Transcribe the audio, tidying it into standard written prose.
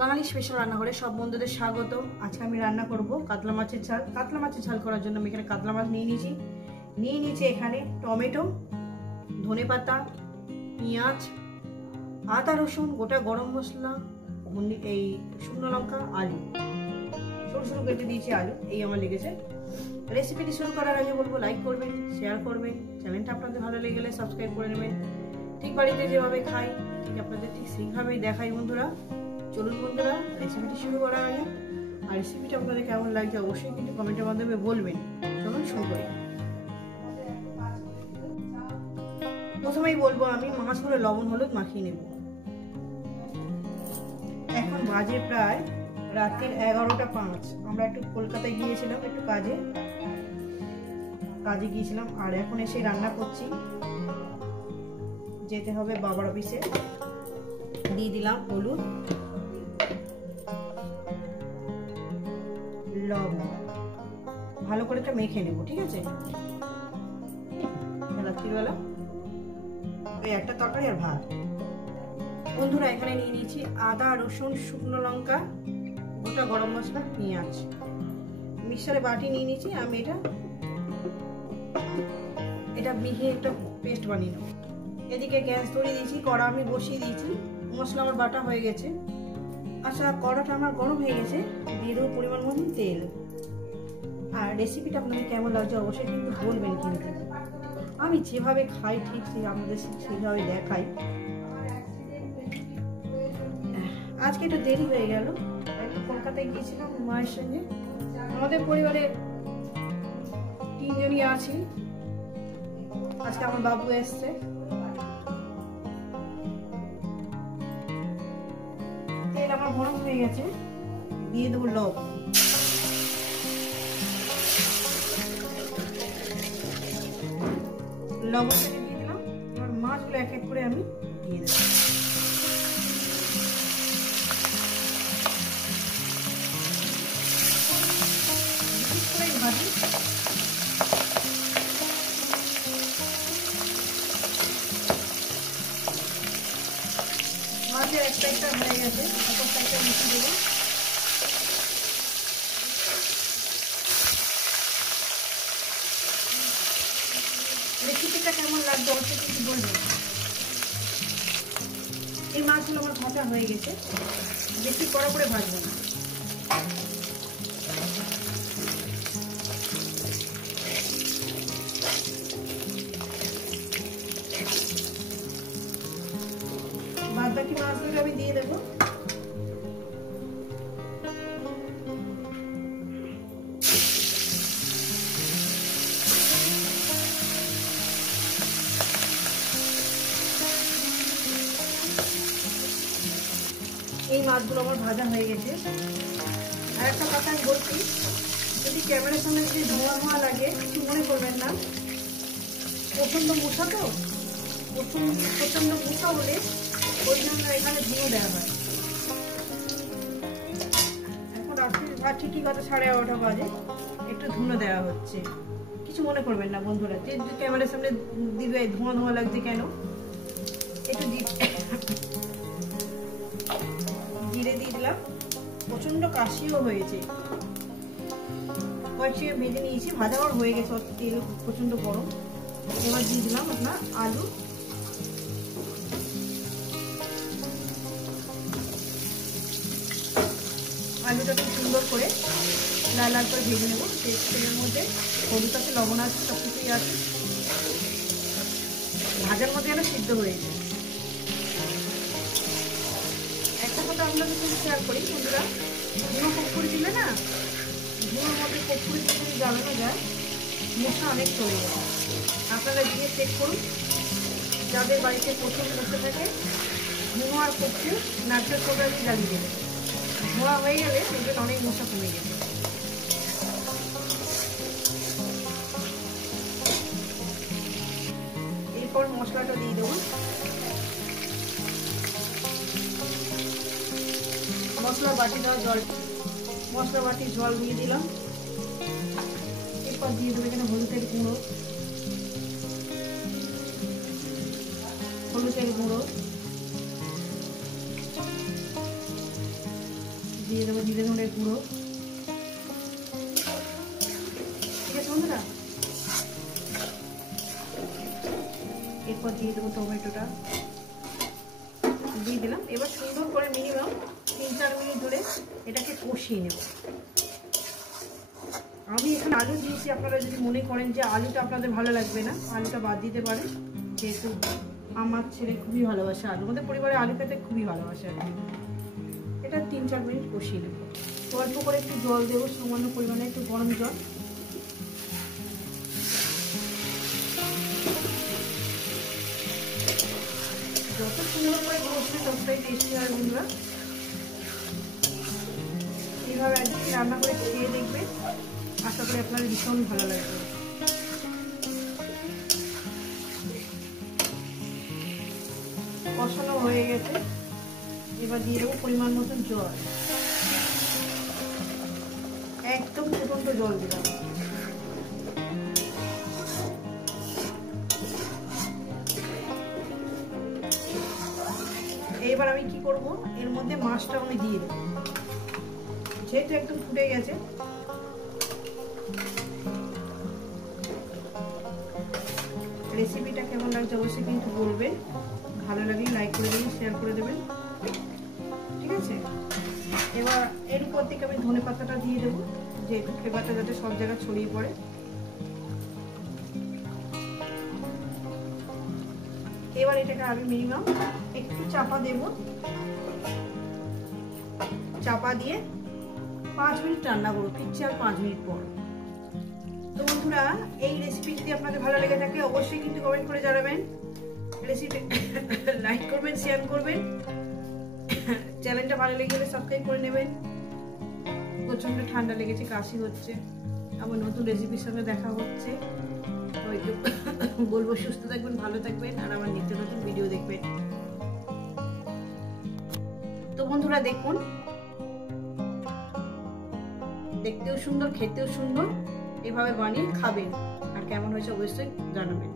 বাঙালি special রান্নাঘরে সব বন্ধুদের স্বাগত। আজকে আমি রান্না করব কাতলা মাছের ঝাল। কাতলা মাছের ঝাল করার জন্য আমি এখানে কাতলা মাছ নিয়ে নিয়েছি এখানে টমেটো, ধনেপাতা, পেঁয়াজ, আদা রসুন, গোটা গরম মশলা, এই শুকনো লঙ্কা, আলু সরু সরু কেটে দিয়েছি। আলু এই আমার লেগেছে। রেসিপিটি শুরু করার আগে বলবো লাইক করবেন, শেয়ার করবেন, চ্যানেলটা আপনাদের ভালো লেগে গেলে সাবস্ক্রাইব করে নেবেন। ঠিক বাড়িতে যেভাবে খাই ঠিক আপনাদের ঠিক সেইভাবেই দেখাই বন্ধুরা। চলুন বন্ধুরা রেসিপিটি শুরু করার আগে আর রেসিপিটা আপনাদের কেমন লাগছে অবশ্যই কিন্তু কমেন্টের মাধ্যমে বলবেন। চলুন শুরু করি। প্রথমেই বলবো আমি মাছগুলো লবণ হলুদ মাখিয়ে নেব। এখন বাজে প্রায় রাত্রির 11টা 5। আমরা একটু কলকাতায় গিয়েছিলাম, একটু কাজে গিয়েছিলাম আর এখন এসে রান্না করছি। যেতে হবে বাবার অফিসে। দিয়ে দিলাম হলুদ, লবণ, ভালো করে এটা মেখে নেব। ঠিক আছে, রাত্রিবেলা ওই একটা তরকারি আর ভাত। বন্ধুরা এখানে নিয়ে নিয়েছি আদা রসুন শুকনো লঙ্কা, গোটা গরম মশলা, পেঁয়াজ, মিক্সারে বাটি নিয়ে নিয়েছি। আমি এটা মিহি একটা পেস্ট বানিয়ে নেব। এদিকে গ্যাস ধরিয়ে দিয়েছি, কড়া আমি বসিয়ে দিয়েছি। মশলা আমার বাটা হয়ে গেছে। আচ্ছা, কড়াটা আমার গরম হয়ে গেছে। দিয়ে দেবো পরিমাণ মতো তেল। আর রেসিপিটা আপনাদের কেমন লাগছে অবশ্যই কিন্তু বলবেন। কিন্তু আমি যেভাবে খাই ঠিক আমাদের সেইভাবে দেখাই। আজকে একটু দেরি হয়ে গেল, একটু কলকাতায় গিয়েছিলাম মায়ের সঙ্গে। আমাদের পরিবারে 3 জনই আছি। আজকে আমার বাবু এসছে। তেল আমার গরম হয়ে গেছে। দিয়ে দেবো লবণ, লবণটা দিয়ে দিলাম। এবার মাছগুলো এক এক করে আমি দিয়ে দেবো। ভাজি মাছের এক সাইডটা হয়ে গেছে, অপর সাইডটা মিশিয়ে দেবো। রেসিপিটা কেমন লাগবে অবশ্যই কিছু বলবেন। এই মাছগুলো আমার ভাজা হয়ে গেছে, বেশি কড়া করে ভাজবো না। বাদ বাকি মাছগুলো আমি দিয়ে দেবো। এই মাছগুলো আমার ভাজা হয়ে গেছে। আর একটা কথা আমি বলছি, যদি ক্যামেরার সামনে যদি ধোঁয়া লাগে কিছু মনে করবেন না। প্রচন্ড মশা তো, প্রচন্ড মশা হলে ওই জন্য এখানে ধুঁয়ো দেওয়া হয়। এখন রাত্রির ভাত ঠিকই কথা 11:30 বাজে, একটু ধুঁয়ো দেওয়া হচ্ছে। কিছু মনে করবেন না বন্ধুরা, যে ক্যামেরার সামনে দিবে ধোঁয়া লাগছে কেন। একটু জিরে দিয়ে দিলাম। প্রচন্ড কাশিও হয়েছে, কয়েকটি ভেজে নিয়েছি। ভাজা আমার হয়ে গেছে, তেল প্রচন্ড গরম। এবার দিয়ে দিলাম আপনার আলু, আলুটা খুব সুন্দর করে লাল লাল করে ভেজে নেবো। তেলের মধ্যে হলুদ আছে, লবণ আছে, সব কিছুই আছে। ভাজার মধ্যে যেন সিদ্ধ হয়েছে। একটা কথা আপনাদের সঙ্গে শেয়ার করি বন্ধুরা, ধুনো কর্পূর দিলে না, ধুনোর মধ্যে কর্পূর দিয়ে যদি জ্বালানো যায় মশা অনেক চলে যায়। আপনারা গিয়ে চেক করুন, যাদের বাড়িতে প্রচুর মশা থাকে ধুনো আর কর্পূর নারকেল সোডা দিয়ে জ্বালিয়ে দেবে। ধোয়া হয়ে গেলে দেখবেন অনেক মশা কমে গেছে। এরপর মশলাটা দিয়ে দেবো। মশলা বাটির জল দিয়ে দিলাম। এরপর দিয়ে দেবো এখানে হলুদের গুঁড়ো, দিয়ে দেবো জিরে ধনে গুঁড়ো। ঠিক আছে বন্ধুরা, এরপর দিয়ে দেবো টমেটোটা দিয়ে দিলাম। এবার সুন্দর করে মিনিমাম 3-4 মিনিট ধরে এটাকে কষিয়ে নেব। আমি এখানে আলু দিয়েছি, আপনারা যদি মনে করেন যে আলুটা আপনাদের ভালো লাগবে না, আলুটা বাদ দিতে পারেন, যেহেতু আমার ছেলে খুবই ভালোবাসে আলু, আমাদের পরিবারে আলু খেতে খুবই ভালোবাসে। এটা 3-4 মিনিট কষিয়ে নেব। অল্প করে একটু জল দেবো, সামান্য পরিমাণে একটু গরম জল। যত সুন্দর করে কষবে ততটাই টেস্টি হয় বন্ধুরা। এইভাবে একদিন রান্না করে খেয়ে দেখবে, আশা করি আপনার ভীষণ ভালো লাগবে। কষানো হয়ে গেছে, এবার দিয়ে দেবো পরিমাণ মতন জল, একদম ফুটন্ত জল দিলাম। এবার আমি কি করব, এর মধ্যে মাছটা আমি দিয়ে দেবো, যেহেতু একদম ফুটে গেছে। রেসিপিটা কেমন লাগছে অবশ্যই কিন্তু বলবেন, ভালো লাগলে লাইক করে দেবেন, শেয়ার করে দেবেন। ঠিক আছে, এবার এর উপর থেকে আমি ধনে পাতাটা দিয়ে দেবো, যেহেতু ফ্লেভারটা যাতে সব জায়গায় ছড়িয়ে পড়ে। এবার এটাকে আমি মিনিমাম একটু চাপা দেব, চাপা দিয়ে 5 মিনিট রান্না করবো, ফিরছি আর 5 মিনিট পর। তো বন্ধুরা, এই রেসিপি যদি আপনাদের ভালো লেগে থাকে অবশ্যই কিন্তু কমেন্ট করে জানাবেন, রেসিপি লাইক করবেন, শেয়ার করবেন, চ্যানেলটা ভালো লেগে গেলে সাবস্ক্রাইব করে নেবেন। প্রচন্ড ঠান্ডা লেগেছে, কাশি হচ্ছে, আমার নতুন রেসিপির সঙ্গে দেখা হচ্ছে। হয়তো বলবো সুস্থ থাকবেন, ভালো থাকবেন, আর আমার নিত্য নতুন ভিডিও দেখবেন। তো বন্ধুরা দেখুন, দেখতেও সুন্দর, খেতেও সুন্দর, এভাবে বানিয়ে খাবেন, আর কেমন হয়েছে অবশ্যই জানাবেন।